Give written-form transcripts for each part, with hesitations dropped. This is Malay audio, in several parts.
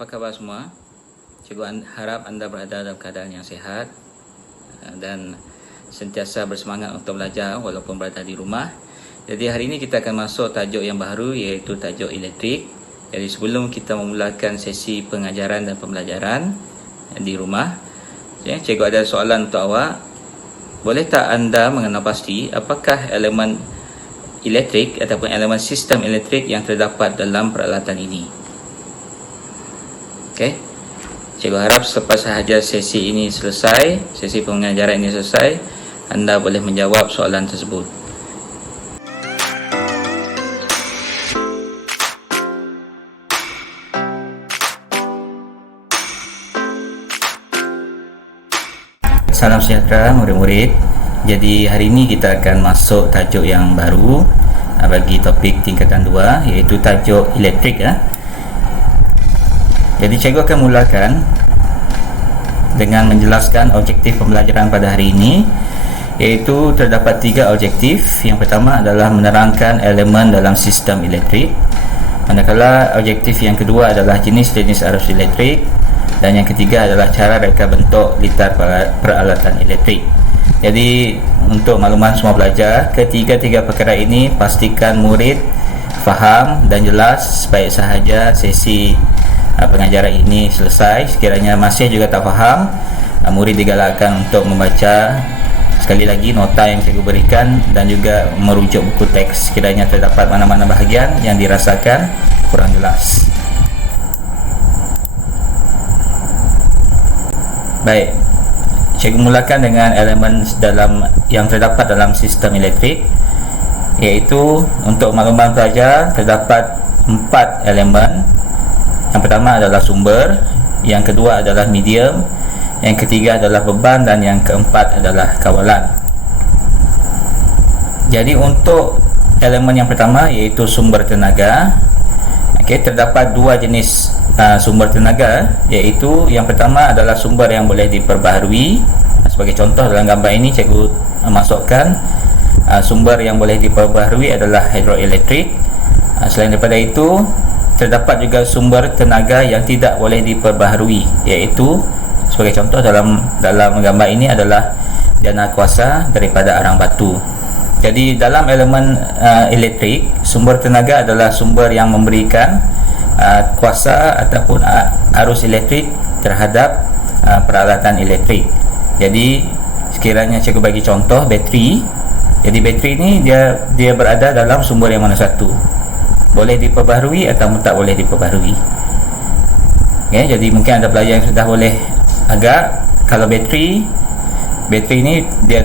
Apa khabar semua? Cikgu harap anda berada dalam keadaan yang sihat dan sentiasa bersemangat untuk belajar walaupun berada di rumah. Jadi hari ini kita akan masuk tajuk yang baru, iaitu tajuk elektrik. Jadi sebelum kita memulakan sesi pengajaran dan pembelajaran di rumah, cikgu ada soalan untuk awak. Boleh tak anda mengenal pasti apakah elemen elektrik ataupun elemen sistem elektrik yang terdapat dalam peralatan ini? Okey. Cikgu harap selepas sahaja sesi ini selesai, sesi pengajaran ini selesai, anda boleh menjawab soalan tersebut. Salam sejahtera murid-murid. Jadi hari ini kita akan masuk tajuk yang baru bagi topik tingkatan 2, iaitu tajuk elektrik. Jadi cikgu akan mulakan dengan menjelaskan objektif pembelajaran pada hari ini, iaitu terdapat 3 objektif. Yang pertama adalah menerangkan elemen dalam sistem elektrik, manakala objektif yang kedua adalah jenis-jenis arus elektrik, dan yang ketiga adalah cara reka bentuk litar peralatan elektrik. Jadi untuk makluman semua pelajar, ketiga-tiga perkara ini pastikan murid faham dan jelas baik sahaja sesi pengajaran ini selesai. Sekiranya masih juga tak faham, murid digalakkan untuk membaca sekali lagi nota yang cikgu berikan dan juga merujuk buku teks sekiranya terdapat mana-mana bahagian yang dirasakan kurang jelas. Baik, cikgu mulakan dengan elemen yang terdapat dalam sistem elektrik, iaitu untuk makluman pelajar terdapat 4 elemen. Yang pertama adalah sumber, yang kedua adalah medium, yang ketiga adalah beban, dan yang keempat adalah kawalan. Jadi untuk elemen yang pertama, iaitu sumber tenaga, terdapat 2 jenis sumber tenaga, iaitu yang pertama adalah sumber yang boleh diperbaharui. Sebagai contoh dalam gambar ini cikgu masukkan sumber yang boleh diperbaharui adalah hidroelektrik. Selain daripada itu, terdapat juga sumber tenaga yang tidak boleh diperbaharui, iaitu sebagai contoh dalam gambar ini adalah dana kuasa daripada arang batu. Jadi dalam elemen elektrik, sumber tenaga adalah sumber yang memberikan kuasa ataupun arus elektrik terhadap peralatan elektrik. Jadi sekiranya cikgu bagi contoh bateri. Jadi bateri ini dia berada dalam sumber yang mana satu, boleh diperbaharui atau tak boleh diperbaharui. Jadi mungkin ada pelajar yang sudah boleh agak. Kalau bateri ini dia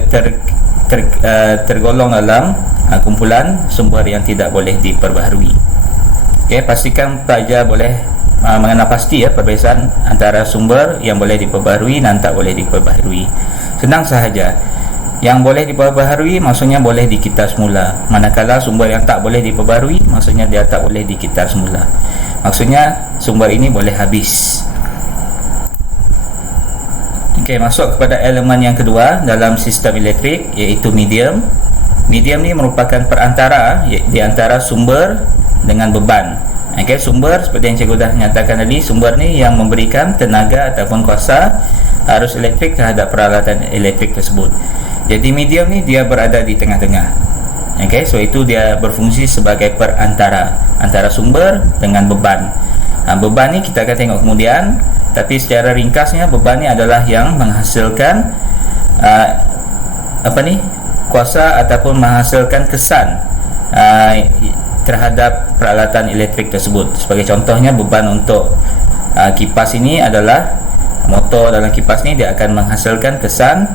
tergolong dalam kumpulan sumber yang tidak boleh diperbaharui. Pastikan pelajar boleh mengenal pasti perbezaan antara sumber yang boleh diperbaharui dan tak boleh diperbaharui. Senang sahaja. Yang boleh diperbaharui maksudnya boleh dikitar semula, manakala sumber yang tak boleh diperbaharui maksudnya dia tak boleh dikitar semula. Maksudnya sumber ini boleh habis. Masuk kepada elemen yang kedua dalam sistem elektrik, iaitu medium. Medium ni merupakan perantara di antara sumber dengan beban. Sumber seperti yang cikgu dah nyatakan tadi, sumber ni yang memberikan tenaga ataupun kuasa arus elektrik terhadap peralatan elektrik tersebut. Jadi medium ni dia berada di tengah-tengah. So itu dia berfungsi sebagai perantara antara sumber dengan beban. Beban ni kita akan tengok kemudian, tapi secara ringkasnya beban ni adalah yang menghasilkan kuasa ataupun menghasilkan kesan terhadap peralatan elektrik tersebut. Sebagai contohnya, beban untuk kipas ini adalah motor dalam kipas ni dia akan menghasilkan kesan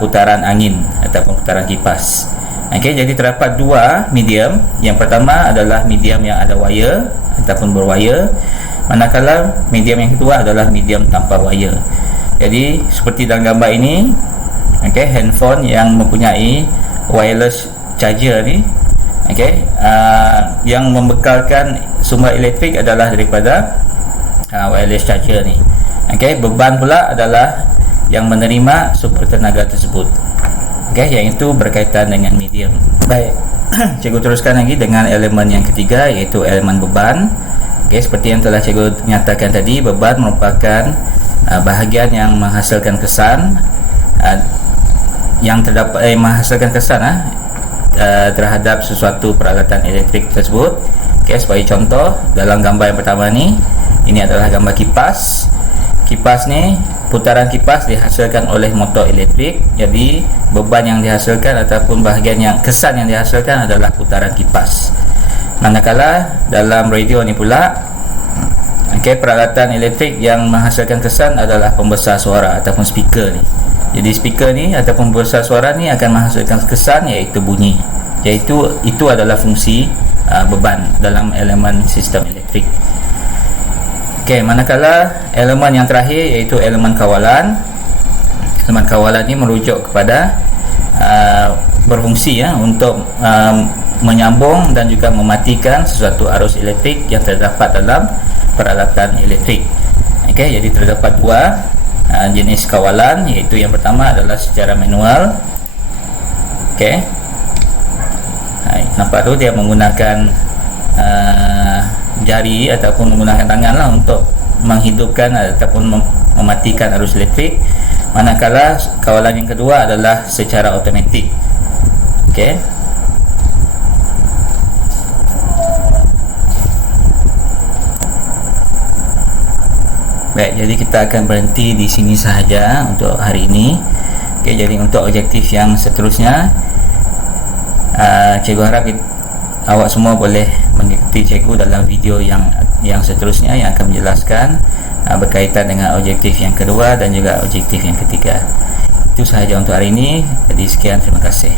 putaran angin ataupun putaran kipas. Jadi terdapat 2 medium. Yang pertama adalah medium yang ada wire ataupun berwire, manakala medium yang kedua adalah medium tanpa wire. Jadi seperti dalam gambar ini, handphone yang mempunyai wireless charger ni, yang membekalkan sumber elektrik adalah daripada wireless charger ni. Beban pula adalah yang menerima sumber tenaga tersebut. Yang itu berkaitan dengan medium. Baik, cikgu teruskan lagi dengan elemen yang ketiga, iaitu elemen beban. Okey, seperti yang telah cikgu nyatakan tadi, beban merupakan bahagian yang menghasilkan kesan yang terdapat menghasilkan kesan terhadap sesuatu peralatan elektrik tersebut. Okey, sebagai contoh dalam gambar yang pertama ni, ini adalah gambar kipas. Kipas ni, putaran kipas dihasilkan oleh motor elektrik. Jadi beban yang dihasilkan ataupun bahagian yang kesan yang dihasilkan adalah putaran kipas. Manakala dalam radio ni pula, peralatan elektrik yang menghasilkan kesan adalah pembesar suara ataupun speaker ni. Jadi speaker ni ataupun pembesar suara ni akan menghasilkan kesan, iaitu bunyi. Iaitu itu adalah fungsi beban dalam elemen sistem elektrik. Okey, manakala elemen yang terakhir iaitu elemen kawalan. Elemen kawalan ini merujuk kepada berfungsi untuk menyambung dan juga mematikan sesuatu arus elektrik yang terdapat dalam peralatan elektrik. Okey, jadi terdapat dua jenis kawalan, iaitu yang pertama adalah secara manual. Okey. Nampak tu dia menggunakan jari ataupun menggunakan tangan untuk menghidupkan ataupun mematikan arus elektrik. Manakala kawalan yang kedua adalah secara automatik. Okey. Baik, jadi kita akan berhenti di sini sahaja untuk hari ini. Okey, jadi untuk objektif yang seterusnya, cikgu harap awak semua boleh mengikuti cikgu dalam video yang seterusnya yang akan menjelaskan berkaitan dengan objektif yang kedua dan juga objektif yang ketiga. Itu sahaja untuk hari ini. Jadi sekian, terima kasih.